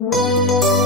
Música